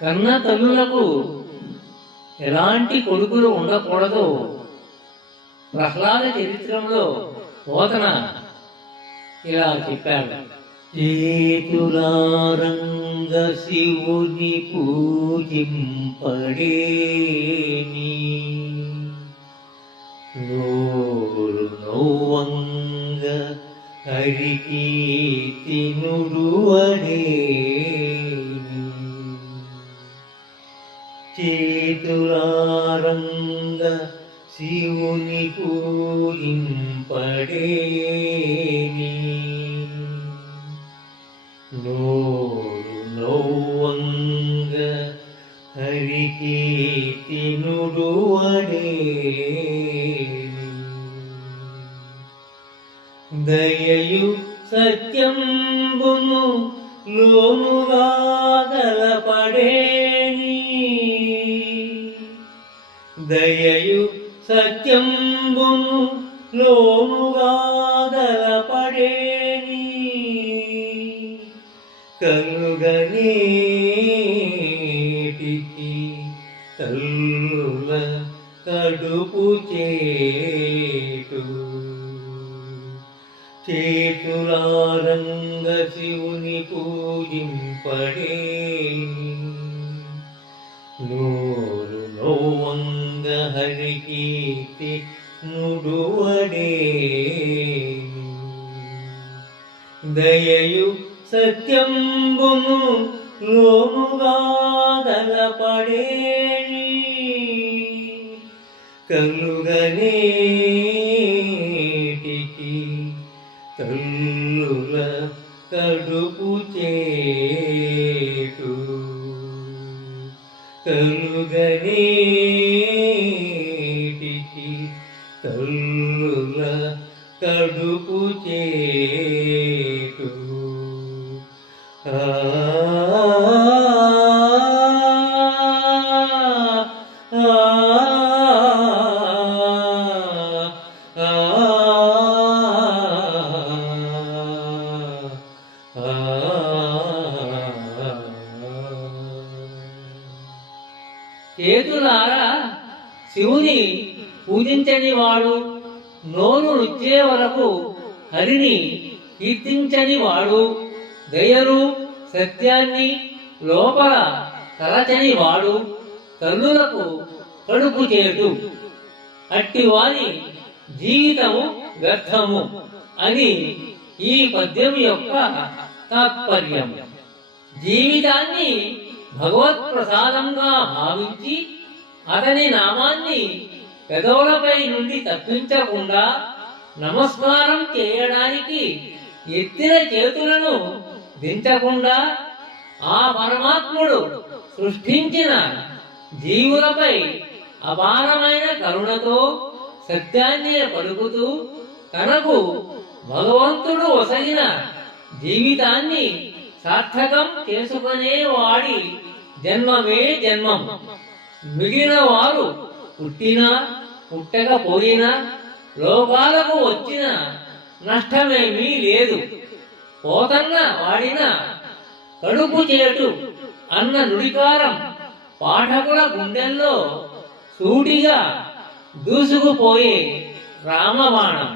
కన్న తల్లులకు ఎలాంటి కొడుకులు ఉండకూడదో ప్రహ్లాద చరిత్రంలో పోతన ఇలా చెప్పాడు. చేతులారంగ శివుని పూజింపడేని, నోరు నవ్వంగ హరికీర్తినుడువడేని. చేతులారంగ శివుని పూజింపడేని, నోరు నవ్వంగ హరికీర్తినుడువడేని. దయయు సత్యంబును లోనుగా గలపడేని, దయయు సత్యంబును లోనుగా గలపడేని. కలుగనేటికి తల్లుల కడుపు చేటు, చేతులారంగ శివుని పూజింపడేని, నోరు నవ్వంగ హరికీర్తి నుడువడేని. దయయు సత్యంబును లోముగా గలపడేని, కలుగనేటికి తల్లుల కడుపు చేటు, కలుగనేటికి తల్లుల కడుపు చేటు. చేతులారా శివుని పూజించని వాడు, నోరు రుచ్చే వరకు హరిని కీర్తించని వాడు, దయను సత్యాన్ని లోపల తలచని వాడు తల్లులకు కడుపు చేటు. అట్టివాని జీవితము వ్యర్థము అని ఈ పద్యం యొక్క తాత్పర్యం. జీవితాన్ని భగవత్ ప్రసాదంగా భావించి అతని నామాన్ని పెదవులపై నుండి తప్పించకుండా నమస్కారం చేయడానికి ఎత్తిన చేతులను దించకుండా ఆ పరమాత్ముడు సృష్టించిన జీవులపై అపారమైన కరుణతో సత్యాన్ని పలుకుతూ తనకు భగవంతుడు ఒసగిన జీవితాన్ని సార్థకం చేసుకునే వాడి జన్మమే జన్మం. మిగిలిన వారు పుట్టినా పుట్టకపోయినా లోకాలకు వచ్చిన నష్టమేమీ లేదు. పోతన్న వాడిన కడుపు చేటు అన్న నుడికారం పాఠకుల గుండెల్లో సూటిగా దూసుకుపోయే రామబాణం.